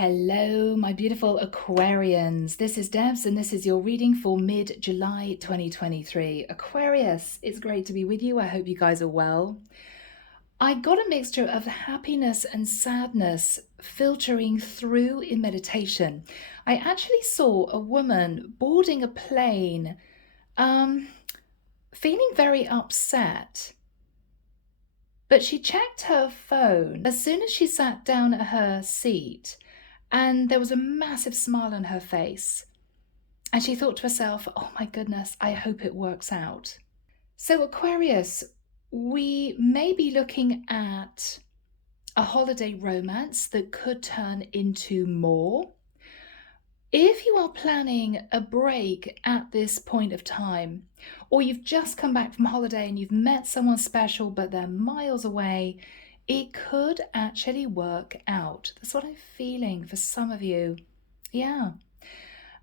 Hello, my beautiful Aquarians. This is Debs, and this is your reading for mid-July 2023. Aquarius, it's great to be with you. I hope you guys are well. I got a mixture of happiness and sadness filtering through in meditation. I actually saw a woman boarding a plane, feeling very upset. But she checked her phone as soon as she sat down at her seat, and there was a massive smile on her face. And she thought to herself, oh my goodness, I hope it works out. So Aquarius, we may be looking at a holiday romance that could turn into more. If you are planning a break at this point of time, or you've just come back from holiday and you've met someone special but they're miles away, it could actually work out. That's what I'm feeling for some of you. Yeah.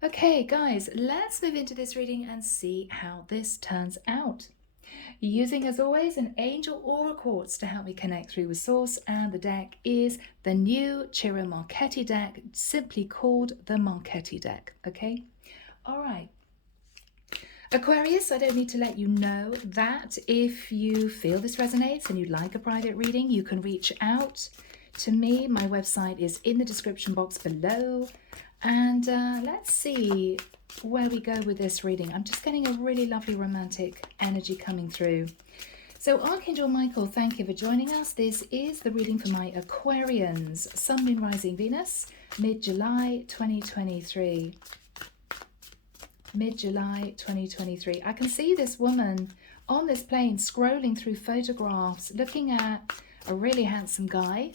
Okay, guys, let's move into this reading and see how this turns out. Using, as always, an angel aura quartz to help me connect through with source, and the deck is the new Ciro Marchetti deck, simply called the Marchetti deck. Okay, all right. Aquarius, I don't need to let you know that if you feel this resonates and you'd like a private reading, you can reach out to me. My website is in the description box below. And let's see where we go with this reading. I'm just getting a really lovely romantic energy coming through. So Archangel Michael, thank you for joining us. This is the reading for my Aquarians, Sun, Moon, Rising, Venus, mid-July 2023. Mid-July 2023. I can see this woman on this plane scrolling through photographs, looking at a really handsome guy,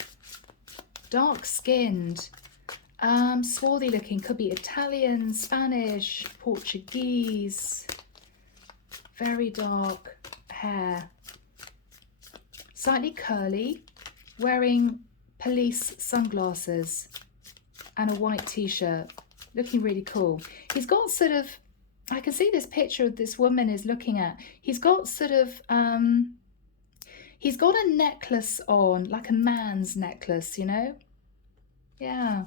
dark-skinned, swarthy looking, could be Italian, Spanish, Portuguese, very dark hair, slightly curly, wearing police sunglasses and a white t-shirt, looking really cool. He's got sort of, I can see this picture of this woman is looking at, he's got sort of, he's got a necklace on, like a man's necklace, you know? Yeah.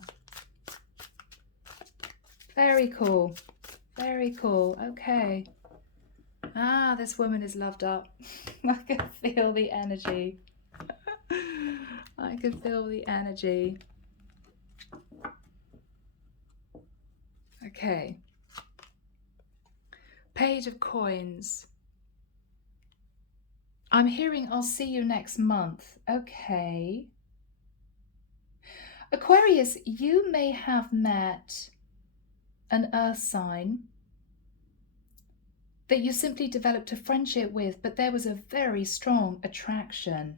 Very cool. Very cool. Okay. Ah, this woman is loved up. I can feel the energy. I can feel the energy. Okay. Page of Coins. I'm hearing I'll see you next month. Okay. Aquarius, you may have met an earth sign that you simply developed a friendship with, but there was a very strong attraction.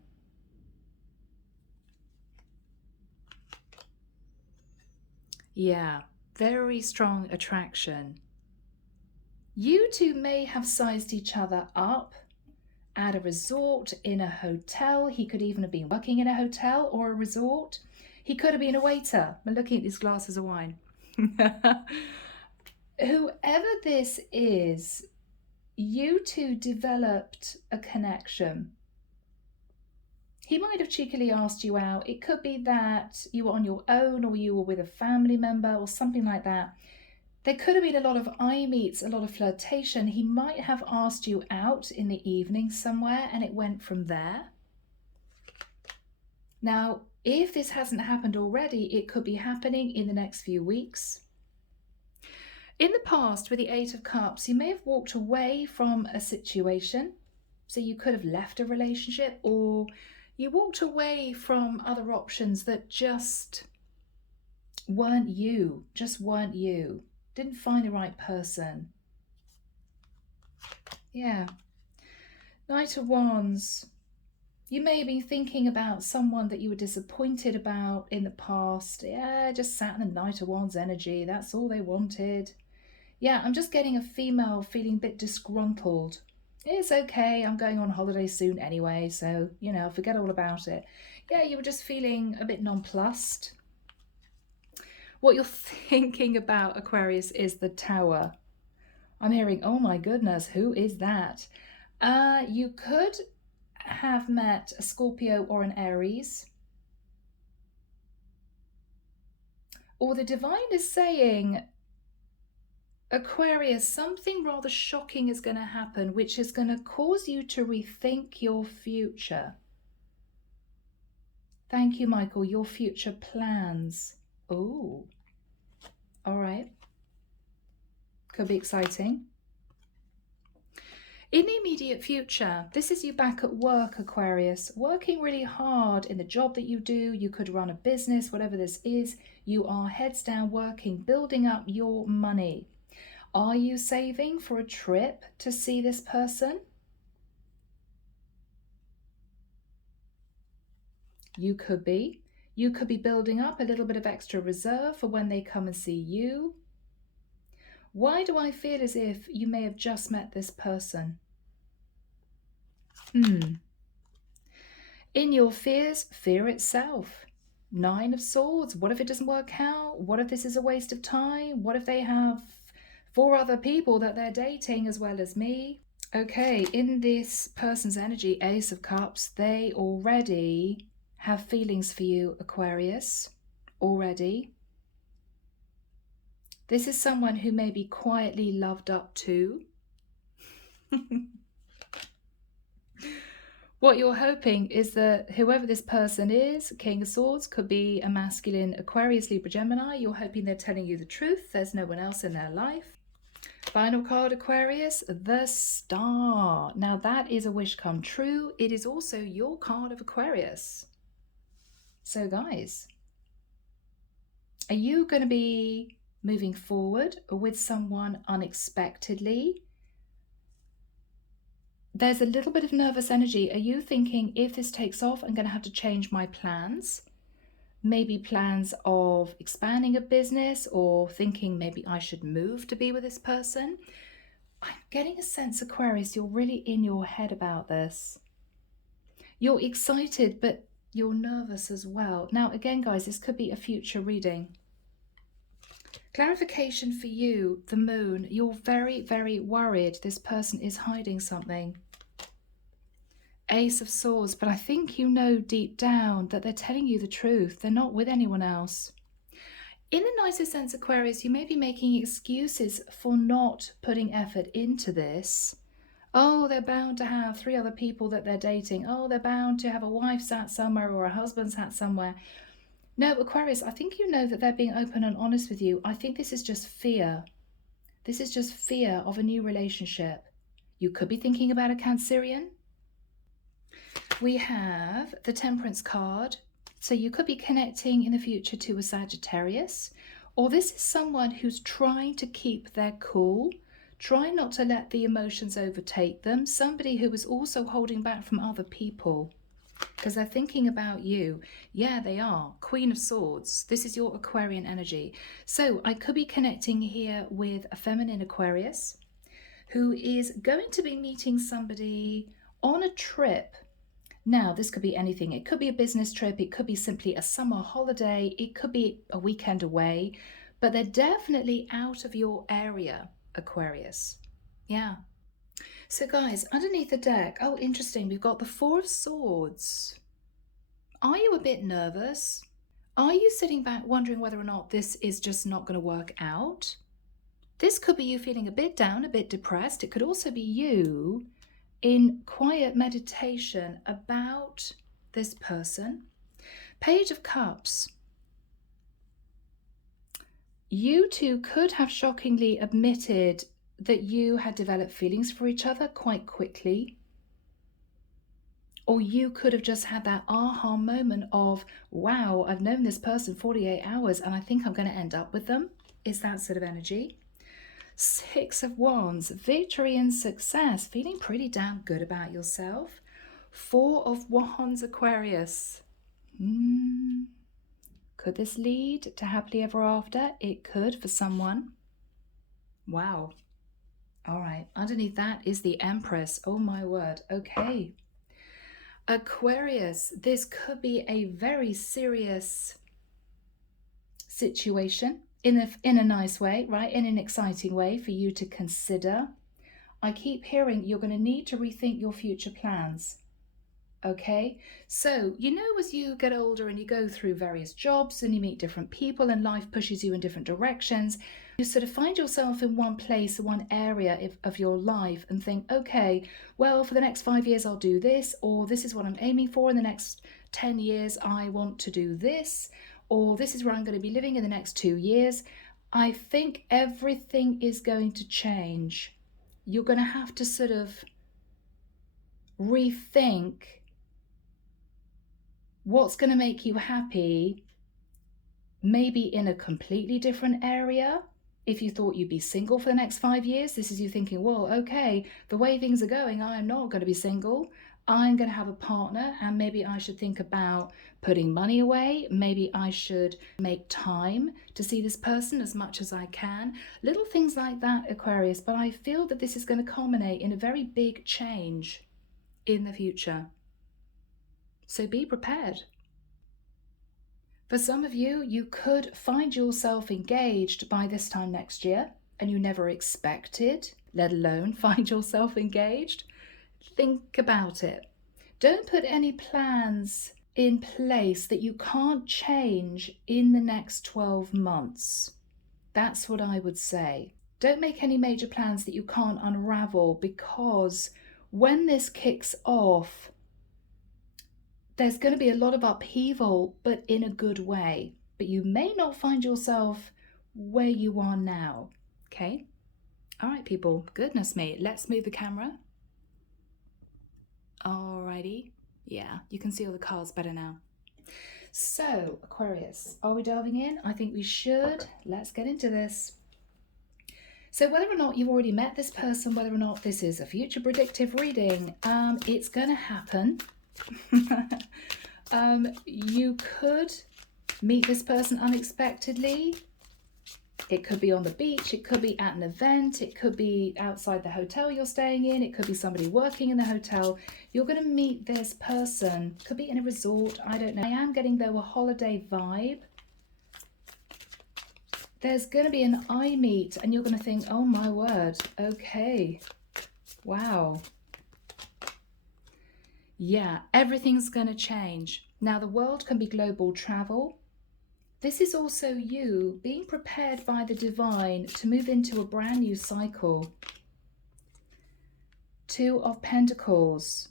Yeah, very strong attraction. You two may have sized each other up at a resort, in a hotel. He could even have been working in a hotel or a resort. He could have been a waiter. I'm looking at these glasses of wine. Whoever this is, you two developed a connection. He might have cheekily asked you out. It could be that you were on your own or you were with a family member or something like that. There could have been a lot of eye meets, a lot of flirtation. He might have asked you out in the evening somewhere and it went from there. Now, if this hasn't happened already, it could be happening in the next few weeks. In the past, with the Eight of Cups, you may have walked away from a situation. So you could have left a relationship, or you walked away from other options that just weren't you, Didn't find the right person. Yeah. Knight of Wands. You may be thinking about someone that you were disappointed about in the past. Yeah, just sat in the Knight of Wands energy. That's all they wanted. Yeah, I'm just getting a female feeling a bit disgruntled. It's okay, I'm going on holiday soon anyway, so, you know, forget all about it. Yeah, you were just feeling a bit nonplussed. What you're thinking about, Aquarius, is the Tower. I'm hearing, oh my goodness, who is that? You could have met a Scorpio or an Aries. Or the divine is saying, Aquarius, something rather shocking is going to happen, which is going to cause you to rethink your future. Thank you, Michael. Your future plans. Oh, all right. Could be exciting. In the immediate future, this is you back at work, Aquarius, working really hard in the job that you do. You could run a business, whatever this is. You are heads down working, building up your money. Are you saving for a trip to see this person? You could be. You could be building up a little bit of extra reserve for when they come and see you. Why do I feel as if you may have just met this person? In your fears, fear itself. 9 of Swords. What if it doesn't work out? What if this is a waste of time? What if they have 4 other people that they're dating as well as me? Okay, in this person's energy, Ace of Cups, they already have feelings for you, Aquarius. Already. This is someone who may be quietly loved up to. What you're hoping is that whoever this person is, King of Swords, could be a masculine Aquarius, Libra, Gemini. You're hoping they're telling you the truth. There's no one else in their life. Final card, Aquarius, the Star. Now that is a wish come true. It is also your card of Aquarius. So guys, are you going to be moving forward with someone unexpectedly? There's a little bit of nervous energy. Are you thinking, if this takes off, I'm going to have to change my plans? Maybe plans of expanding a business, or thinking maybe I should move to be with this person. I'm getting a sense, Aquarius, you're really in your head about this. You're excited, but you're nervous as well. Now, again, guys, this could be a future reading. Clarification for you, the Moon. You're very, very worried this person is hiding something. Ace of Swords, but I think you know deep down that they're telling you the truth. They're not with anyone else. In the nicest sense, Aquarius, you may be making excuses for not putting effort into this. Oh, they're bound to have 3 other people that they're dating. Oh, they're bound to have a wife sat somewhere or a husband sat somewhere. No, Aquarius, I think you know that they're being open and honest with you. I think this is just fear. This is just fear of a new relationship. You could be thinking about a Cancerian. We have the Temperance card. So you could be connecting in the future to a Sagittarius. Or this is someone who's trying to keep their cool. Try not to let the emotions overtake them. Somebody who is also holding back from other people, because they're thinking about you. Yeah, they are. Queen of Swords. This is your Aquarian energy. So I could be connecting here with a feminine Aquarius who is going to be meeting somebody on a trip. Now, this could be anything. It could be a business trip. It could be simply a summer holiday. It could be a weekend away. But they're definitely out of your area, Aquarius. Yeah. So guys, underneath the deck, oh, interesting, we've got the 4 of Swords. Are you a bit nervous? Are you sitting back wondering whether or not this is just not going to work out? This could be you feeling a bit down, a bit depressed. It could also be you in quiet meditation about this person. Page of Cups. You two could have shockingly admitted that you had developed feelings for each other quite quickly. Or you could have just had that aha moment of, wow, I've known this person 48 hours and I think I'm going to end up with them. Is that sort of energy? 6 of Wands, victory and success, feeling pretty damn good about yourself. 4 of Wands, Aquarius. Could this lead to happily ever after? It could for someone. Wow. All right, underneath that is the Empress. Oh my word. Okay. Aquarius, this could be a very serious situation in a nice way, right? In an exciting way for you to consider. I keep hearing you're going to need to rethink your future plans. Okay, so as you get older and you go through various jobs and you meet different people and life pushes you in different directions, you sort of find yourself in one place, one area of your life and think, okay, well, for the next 5 years I'll do this, or this is what I'm aiming for in the next 10 years, I want to do this, or this is where I'm going to be living in the next 2 years. I think everything is going to change. You're going to have to sort of rethink what's going to make you happy, maybe in a completely different area. If you thought you'd be single for the next 5 years, this is you thinking, well, okay, the way things are going, I'm not going to be single. I'm going to have a partner, and maybe I should think about putting money away. Maybe I should make time to see this person as much as I can. Little things like that, Aquarius, but I feel that this is going to culminate in a very big change in the future. So be prepared. For some of you, you could find yourself engaged by this time next year, and you never expected, let alone find yourself engaged. Think about it. Don't put any plans in place that you can't change in the next 12 months. That's what I would say. Don't make any major plans that you can't unravel, because when this kicks off, there's going to be a lot of upheaval, but in a good way. But you may not find yourself where you are now. Okay? All right, people. Goodness me. Let's move the camera. Alrighty. Yeah, you can see all the cards better now. So, Aquarius, are we delving in? I think we should. Let's get into this. So whether or not you've already met this person, whether or not this is a future predictive reading, it's going to happen. You could meet this person unexpectedly. It could be on the beach, it could be at an event, it could be outside the hotel you're staying in, it could be somebody working in the hotel. You're going to meet this person, could be in a resort, I don't know. I am getting, though, a holiday vibe. There's going to be an eye meet and you're going to think, oh my word, okay, wow. Yeah, everything's going to change. Now, the world can be global travel. This is also you being prepared by the divine to move into a brand new cycle. Two of Pentacles.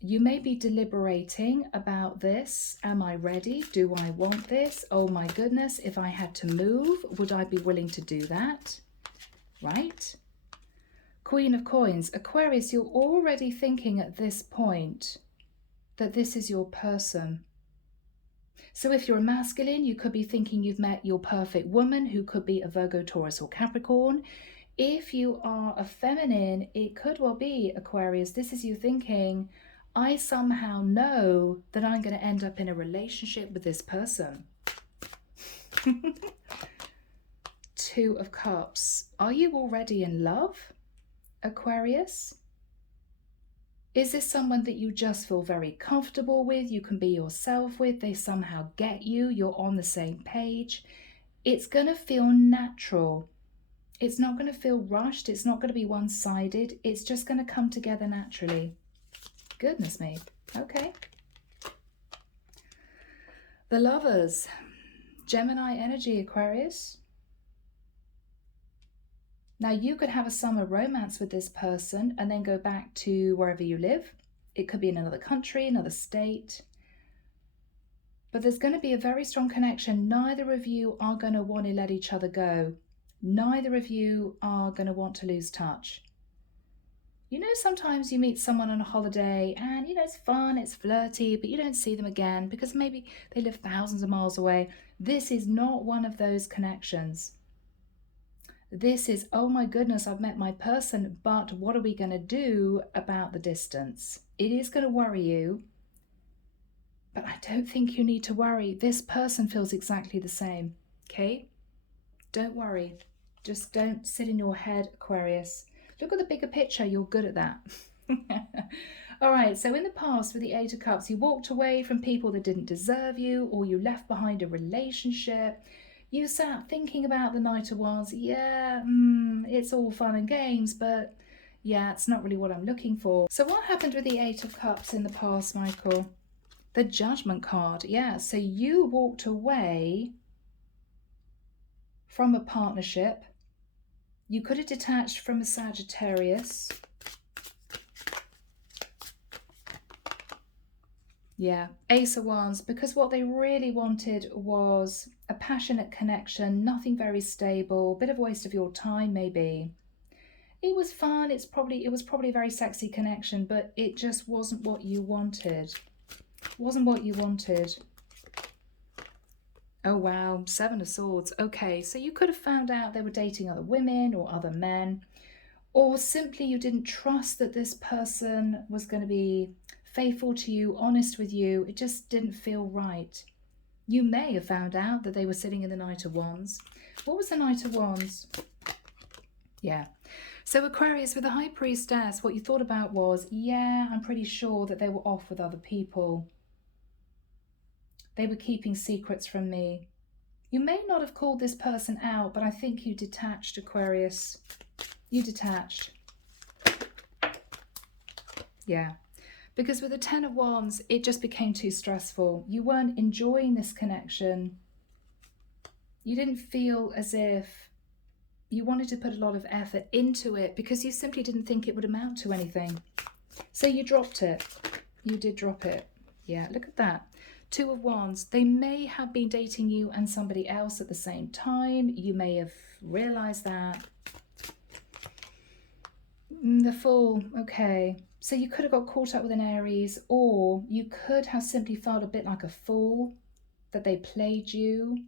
You may be deliberating about this. Am I ready? Do I want this? Oh my goodness, if I had to move, would I be willing to do that? Right? Queen of Coins. Aquarius, you're already thinking at this point that this is your person. So if you're a masculine, you could be thinking you've met your perfect woman, who could be a Virgo, Taurus, or Capricorn. If you are a feminine, it could well be, Aquarius, this is you thinking, I somehow know that I'm going to end up in a relationship with this person. Two of Cups. Are you already in love, Aquarius? Is this someone that you just feel very comfortable with? You can be yourself with. They somehow get you. You're on the same page. It's going to feel natural. It's not going to feel rushed. It's not going to be one-sided. It's just going to come together naturally. Goodness me. Okay. The Lovers. Gemini energy, Aquarius. Now, you could have a summer romance with this person and then go back to wherever you live. It could be in another country, another state. But there's going to be a very strong connection. Neither of you are going to want to let each other go. Neither of you are going to want to lose touch. You know, sometimes you meet someone on a holiday and, it's fun, it's flirty, but you don't see them again because maybe they live thousands of miles away. This is not one of those connections. This is, oh my goodness, I've met my person, but what are we going to do about the distance? It is going to worry you, but I don't think you need to worry. This person feels exactly the same, okay? Don't worry. Just don't sit in your head, Aquarius. Look at the bigger picture. You're good at that. All right, so in the past with the Eight of Cups, you walked away from people that didn't deserve you, or you left behind a relationship. You sat thinking about the Knight of Wands. Yeah, it's all fun and games, but Yeah, it's not really what I'm looking for. So what happened with the Eight of Cups in the past, Michael? The Judgment card. Yeah, so you walked away from a partnership. You could have detached from a Sagittarius. Yeah, Ace of Wands, because what they really wanted was a passionate connection, nothing very stable, bit of a waste of your time maybe. It was fun, it was probably a very sexy connection, but it just wasn't what you wanted. Wasn't what you wanted. Oh wow, Seven of Swords. Okay, so you could have found out they were dating other women or other men, or simply you didn't trust that this person was going to be faithful to you, honest with you. It just didn't feel right. You may have found out that they were sitting in the Knight of Wands. What was the Knight of Wands? Yeah. So Aquarius, with the High Priestess, what you thought about was, yeah, I'm pretty sure that they were off with other people. They were keeping secrets from me. You may not have called this person out, but I think you detached, Aquarius. You detached. Yeah. Because with the Ten of Wands, it just became too stressful. You weren't enjoying this connection. You didn't feel as if you wanted to put a lot of effort into it because you simply didn't think it would amount to anything. So you dropped it. You did drop it. Yeah, look at that. Two of Wands. They may have been dating you and somebody else at the same time. You may have realized that. The Fool. Okay. So you could have got caught up with an Aries, or you could have simply felt a bit like a fool, that they played you.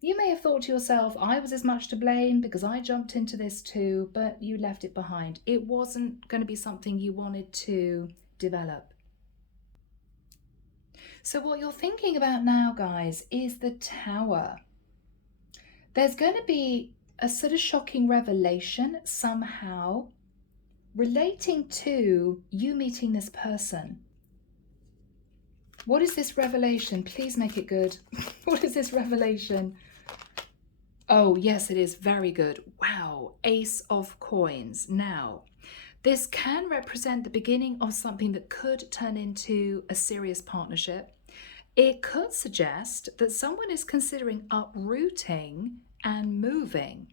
You may have thought to yourself, I was as much to blame because I jumped into this too, but you left it behind. It wasn't going to be something you wanted to develop. So what you're thinking about now, guys, is the Tower. There's going to be a sort of shocking revelation somehow relating to you meeting this person. What is this revelation? Please make it good. What is this revelation? Oh, yes, it is very good. Wow, Ace of Coins. Now, this can represent the beginning of something that could turn into a serious partnership. It could suggest that someone is considering uprooting and moving.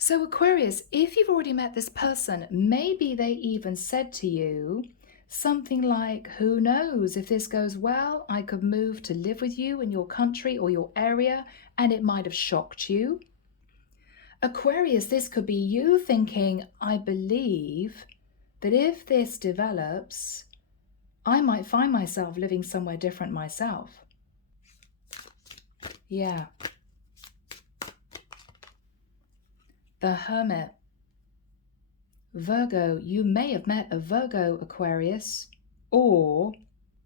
So Aquarius, if you've already met this person, maybe they even said to you something like, who knows, if this goes well, I could move to live with you in your country or your area, and it might have shocked you. Aquarius, this could be you thinking, I believe that if this develops, I might find myself living somewhere different myself. Yeah. The Hermit. Virgo, you may have met a Virgo, Aquarius, or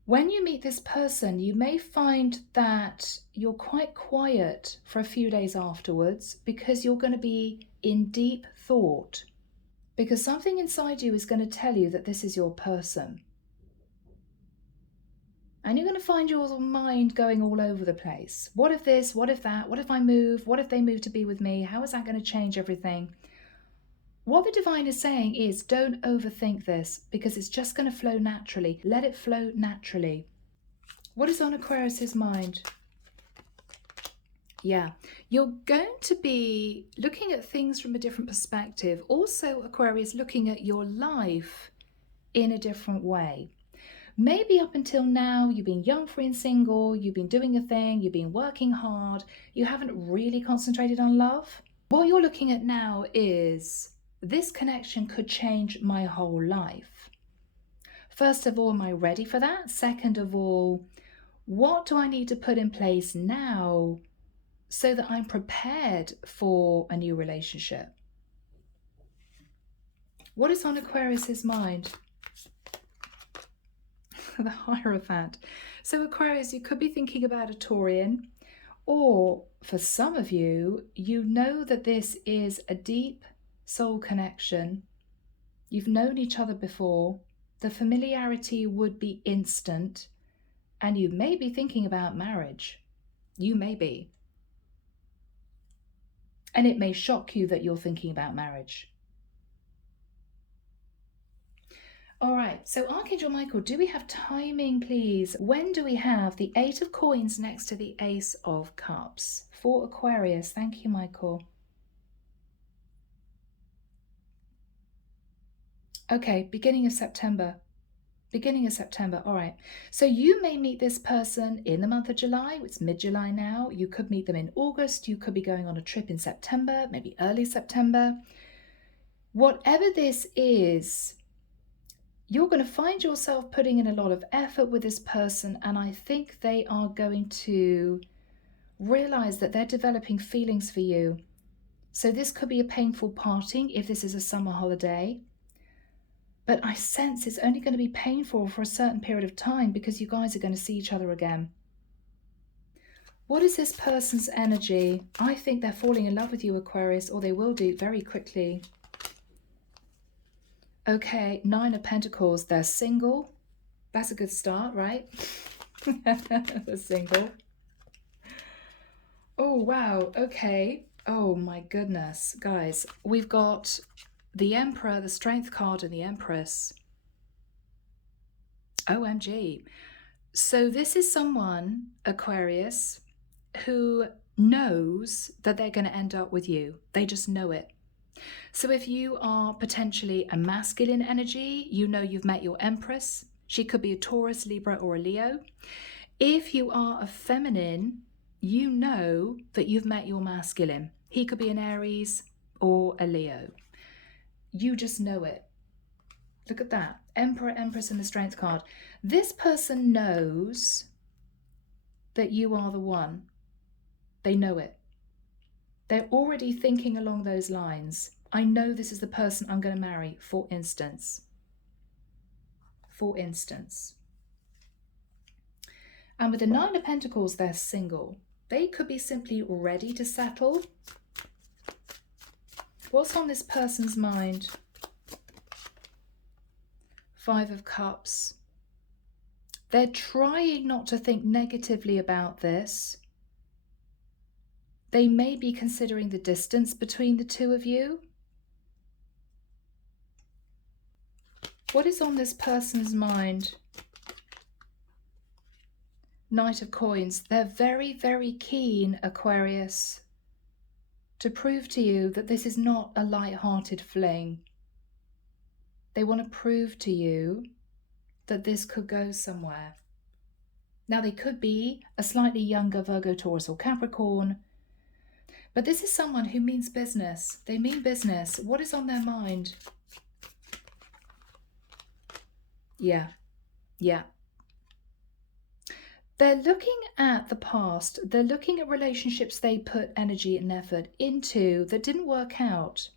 when you meet this person, you may find that you're quite quiet for a few days afterwards because you're going to be in deep thought, because something inside you is going to tell you that this is your person. And you're going to find your mind going all over the place. What if this? What if that? What if I move? What if they move to be with me? How is that going to change everything? What the divine is saying is, don't overthink this because it's just going to flow naturally. Let it flow naturally. What is on Aquarius's mind? Yeah, you're going to be looking at things from a different perspective. Also, Aquarius, looking at your life in a different way. Maybe up until now, you've been young, free and single, you've been doing a thing, you've been working hard, you haven't really concentrated on love. What you're looking at now is, this connection could change my whole life. First of all, am I ready for that? Second of all, what do I need to put in place now so that I'm prepared for a new relationship? What is on Aquarius's mind? The Hierophant. So Aquarius, you could be thinking about a Taurian, or for some of you, you know that this is a deep soul connection. You've known each other before. The familiarity would be instant, and you may be thinking about marriage. You may be. And it may shock you that you're thinking about marriage. All right, so Archangel Michael, do we have timing, please? When do we have the 8 of Coins next to the Ace of Cups? For Aquarius, thank you, Michael. Okay, beginning of September. Beginning of September, all right. So you may meet this person in the month of July. It's mid-July now. You could meet them in August. You could be going on a trip in September, maybe early September. Whatever this is, you're going to find yourself putting in a lot of effort with this person, and I think they are going to realize that they're developing feelings for you. So this could be a painful parting if this is a summer holiday. But I sense it's only going to be painful for a certain period of time because you guys are going to see each other again. What is this person's energy? I think they're falling in love with you, Aquarius, or they will do very quickly. Okay, 9 of Pentacles. They're single. That's a good start, right? They're single. Oh, wow. Okay. Oh, my goodness. Guys, we've got the Emperor, the Strength card, and the Empress. OMG. So this is someone, Aquarius, who knows that they're going to end up with you. They just know it. So if you are potentially a masculine energy, you know you've met your Empress. She could be a Taurus, Libra, or a Leo. If you are a feminine, you know that you've met your masculine. He could be an Aries or a Leo. You just know it. Look at that. Emperor, Empress, and the Strength card. This person knows that you are the one. They know it. They're already thinking along those lines. I know this is the person I'm going to marry, for instance. For instance. And with the 9 of Pentacles, they're single. They could be simply ready to settle. What's on this person's mind? 5 of Cups. They're trying not to think negatively about this. They may be considering the distance between the two of you. What is on this person's mind? Knight of Coins. They're very, very keen, Aquarius, to prove to you that this is not a light-hearted fling. They want to prove to you that this could go somewhere. Now, they could be a slightly younger Virgo, Taurus, or Capricorn, but this is someone who means business. They mean business. What is on their mind? Yeah. They're looking at the past. They're looking at relationships they put energy and effort into that didn't work out.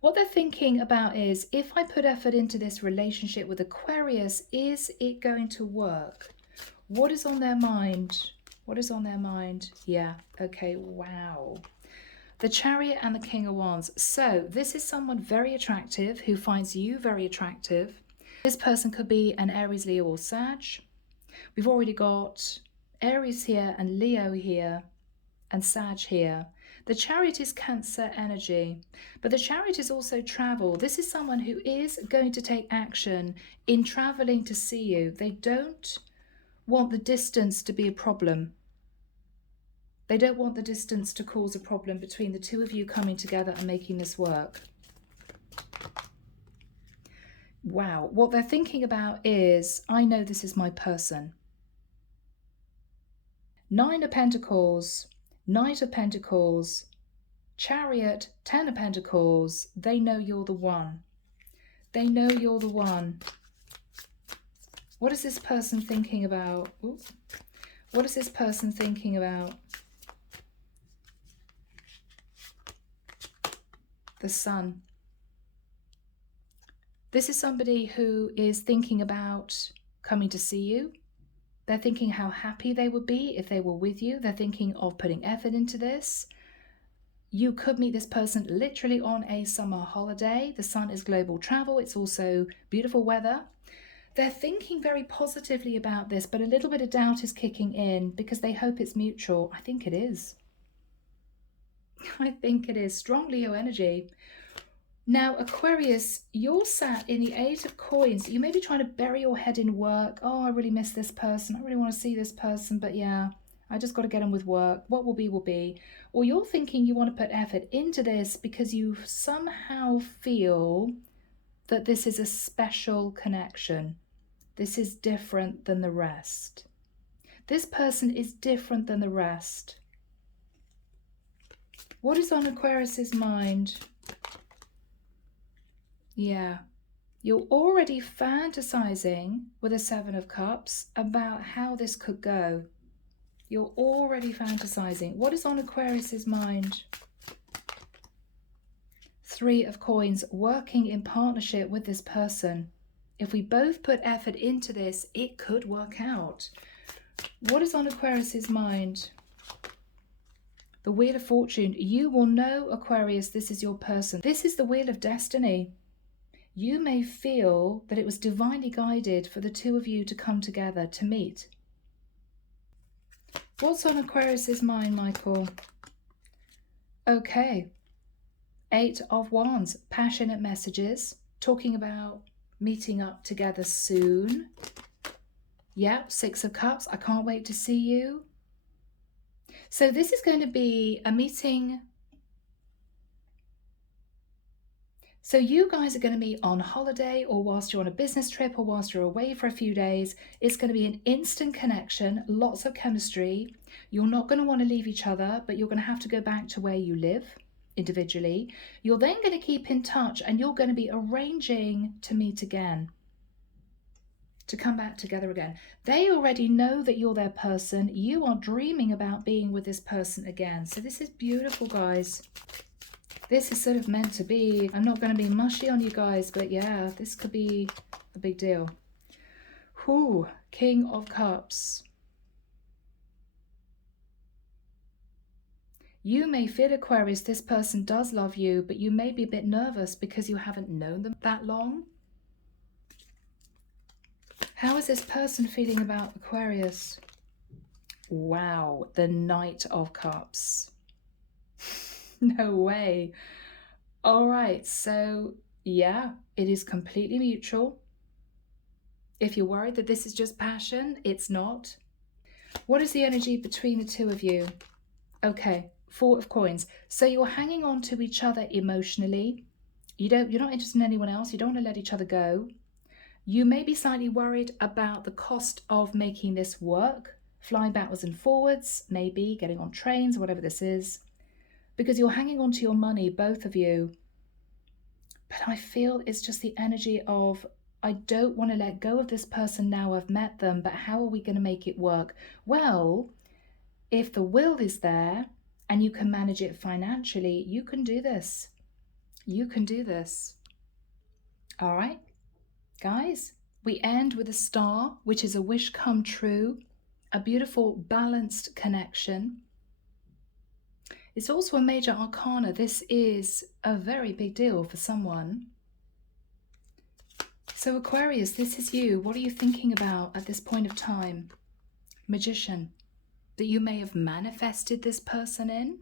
What they're thinking about is, if I put effort into this relationship with Aquarius, is it going to work? What is on their mind? What is on their mind? Yeah, okay, wow. The Chariot and the King of Wands. So this is someone very attractive who finds you very attractive. This person could be an Aries, Leo, or Sag. We've already got Aries here and Leo here and Sag here. The Chariot is Cancer energy, but the Chariot is also travel. This is someone who is going to take action in traveling to see you. They don't want the distance to be a problem. They don't want the distance to cause a problem between the two of you coming together and making this work. Wow, what they're thinking about is, I know this is my person. 9 of Pentacles, Knight of Pentacles, Chariot, 10 of Pentacles. They know you're the one. They know you're the one. What is this person thinking about? Ooh. What is this person thinking about? The Sun. This is somebody who is thinking about coming to see you. They're thinking how happy they would be if they were with you. They're thinking of putting effort into this. You could meet this person literally on a summer holiday. The Sun is global travel. It's also beautiful weather. They're thinking very positively about this, but a little bit of doubt is kicking in because they hope it's mutual. I think it is. I think it is. Strong Leo energy. Now, Aquarius, you're sat in the Eight of Coins. You may be trying to bury your head in work. Oh, I really miss this person. I really want to see this person, but yeah, I just got to get on with work. What will be, will be. Or you're thinking you want to put effort into this because you somehow feel that this is a special connection. This is different than the rest. This person is different than the rest. What is on Aquarius's mind? Yeah, you're already fantasizing with a Seven of Cups about how this could go. You're already fantasizing. What is on Aquarius's mind? Three of Coins, working in partnership with this person. If we both put effort into this, it could work out. What is on Aquarius's mind? The Wheel of Fortune. You will know, Aquarius, this is your person. This is the Wheel of Destiny. You may feel that it was divinely guided for the two of you to come together, to meet. What's on Aquarius's mind, Michael? Okay. Eight of Wands, passionate messages, talking about meeting up together soon. Yeah, Six of Cups, I can't wait to see you. So this is going to be a meeting. So you guys are going to meet on holiday, or whilst you're on a business trip, or whilst you're away for a few days. It's going to be an instant connection, lots of chemistry. You're not going to want to leave each other, but you're going to have to go back to where you live individually. You're then going to keep in touch, and you're going to be arranging to meet again, to come back together again. They already know that you're their person. You are dreaming about being with this person again. So this is beautiful, guys. This is sort of meant to be. I'm not going to be mushy on you guys, but yeah, this could be a big deal. Whew, King of Cups. You may feel, Aquarius, this person does love you, but you may be a bit nervous because you haven't known them that long. How is this person feeling about Aquarius? Wow, the Knight of Cups. No way. All right, so yeah, it is completely mutual. If you're worried that this is just passion, it's not. What is the energy between the two of you? Okay, Four of Coins. So you're hanging on to each other emotionally. You're not interested in anyone else. You don't want to let each other go. You may be slightly worried about the cost of making this work, flying backwards and forwards, maybe getting on trains, whatever this is, because you're hanging on to your money, both of you. But I feel it's just the energy of, I don't want to let go of this person now I've met them, but how are we going to make it work? Well, if the will is there and you can manage it financially, you can do this. You can do this. All right, guys, we end with a star, which is a wish come true, a beautiful balanced connection. It's also a major arcana. This is a very big deal for someone. So Aquarius, this is you. What are you thinking about at this point of time? Magician, that you may have manifested this person in.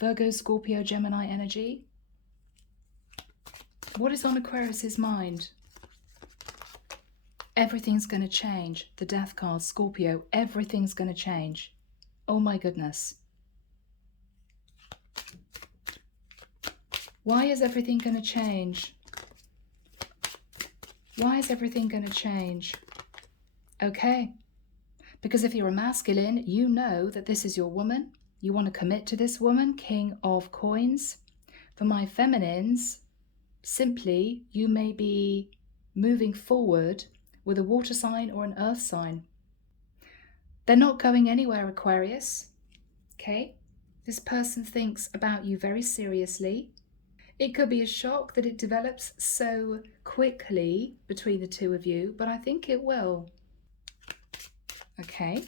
Virgo, Scorpio, Gemini energy. What is on Aquarius's mind? Everything's going to change. The Death card, Scorpio, everything's going to change. Oh my goodness. Why is everything going to change? Why is everything going to change? Okay, because if you're a masculine, you know that this is your woman. You want to commit to this woman, King of Coins. For my feminines, simply, you may be moving forward with a water sign or an earth sign. They're not going anywhere, Aquarius. Okay, this person thinks about you very seriously. It could be a shock that it develops so quickly between the two of you, but I think it will. Okay.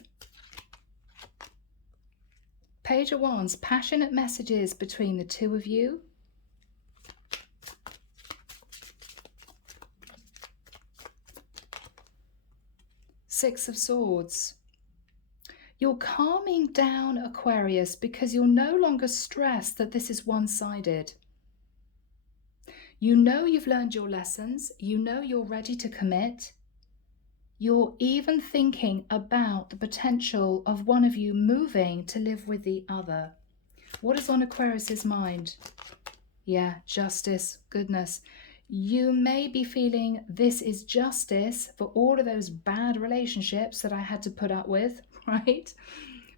Page of Wands, passionate messages between the two of you. Six of Swords. You're calming down, Aquarius, because you're no longer stressed that this is one-sided. You know you've learned your lessons. You know you're ready to commit. You're even thinking about the potential of one of you moving to live with the other. What is on Aquarius's mind? Yeah, justice, goodness. You may be feeling this is justice for all of those bad relationships that I had to put up with, right?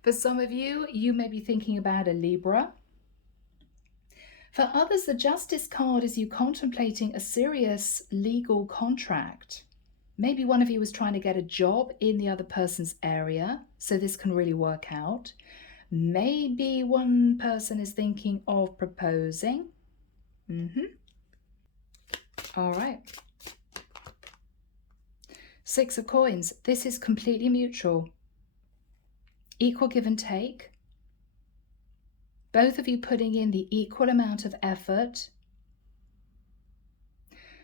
For some of you, you may be thinking about a Libra. For others, the justice card is you contemplating a serious legal contract. Maybe one of you is trying to get a job in the other person's area, so this can really work out. Maybe one person is thinking of proposing. All right. 6 of coins. This is completely mutual. Equal give and take. Both of you putting in the equal amount of effort.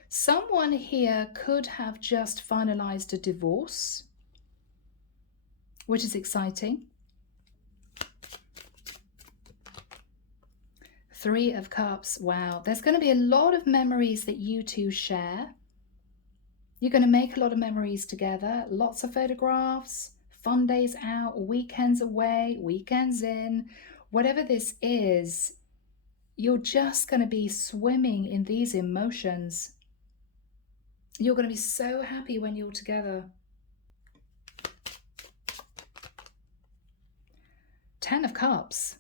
Someone here could have just finalized a divorce, which is exciting. 3 of Cups. Wow. There's going to be a lot of memories that you two share. You're going to make a lot of memories together. Lots of photographs, fun days out, weekends away, weekends in. Whatever this is, you're just going to be swimming in these emotions. You're going to be so happy when you're together. 10 of Cups.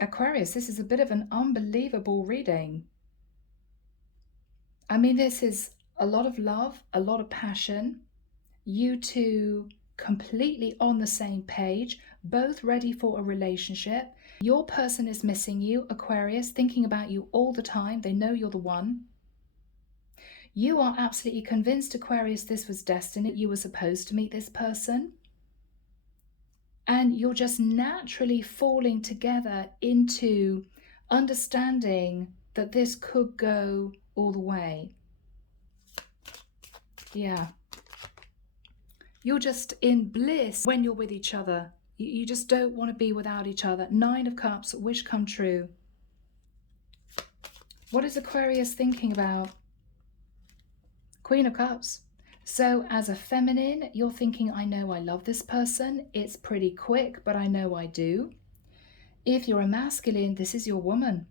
Aquarius, this is a bit of an unbelievable reading. I mean, this is a lot of love, a lot of passion. You two completely on the same page, both ready for a relationship. Your person is missing you, Aquarius, thinking about you all the time. They know you're the one. You are absolutely convinced, Aquarius, this was destiny. You were supposed to meet this person. And you're just naturally falling together into understanding that this could go all the way. Yeah. You're just in bliss when you're with each other. You just don't want to be without each other. 9 of Cups, wish come true. What is Aquarius thinking about? Queen of Cups. So as a feminine, you're thinking, I know I love this person. It's pretty quick, but I know I do. If you're a masculine, this is your woman.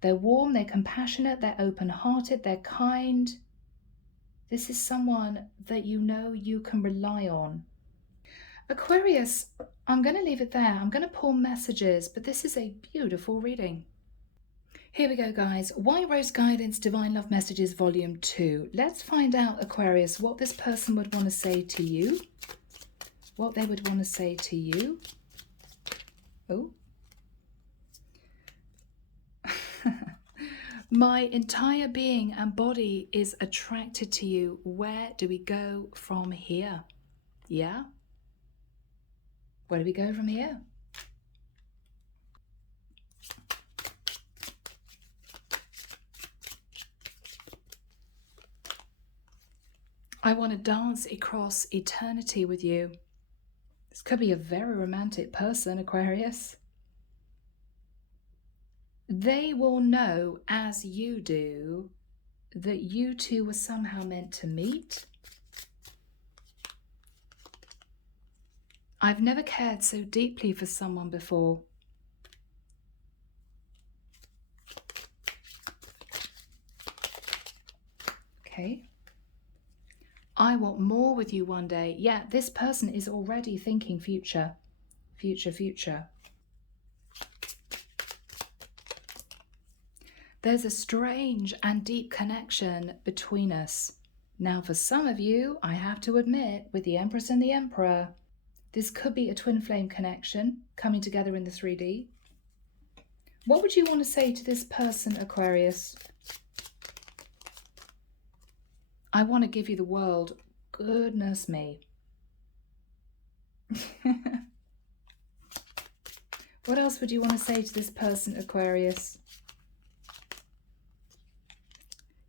They're warm, they're compassionate, they're open-hearted, they're kind. This is someone that you know you can rely on. Aquarius, I'm going to leave it there. I'm going to pull messages, but this is a beautiful reading. Here we go, guys. White Rose Guidance Divine Love Messages Volume 2. Let's find out, Aquarius, what this person would want to say to you. What they would want to say to you. Oh. My entire being and body is attracted to you. Where do we go from here? Yeah? Where do we go from here? I want to dance across eternity with you. This could be a very romantic person, Aquarius. They will know, as you do, that you two were somehow meant to meet. I've never cared so deeply for someone before. Okay. I want more with you one day. Yeah, this person is already thinking future. Future, future. There's a strange and deep connection between us. Now, for some of you, I have to admit, with the Empress and the Emperor, this could be a twin flame connection coming together in the 3D. What would you want to say to this person, Aquarius? I want to give you the world. Goodness me. What else would you want to say to this person, Aquarius?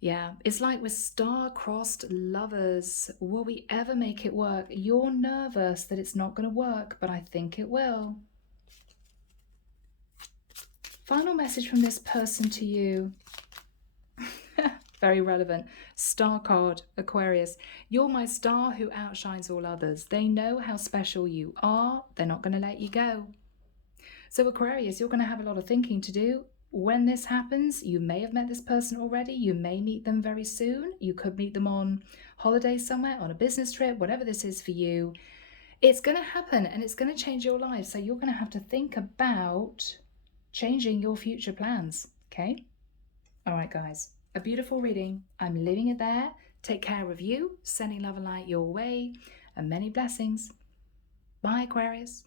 Yeah, it's like we're star-crossed lovers. Will we ever make it work? You're nervous that it's not going to work, but I think it will. Final message from this person to you. Very relevant. Star card, Aquarius. You're my star who outshines all others. They know how special you are. They're not going to let you go. So Aquarius, you're going to have a lot of thinking to do. When this happens, you may have met this person already. You may meet them very soon. You could meet them on holiday somewhere, on a business trip, whatever this is for you. It's going to happen and it's going to change your life. So you're going to have to think about changing your future plans. Okay? All right, guys. A beautiful reading. I'm leaving it there. Take care of you, sending love and light your way, and many blessings. Bye, Aquarius.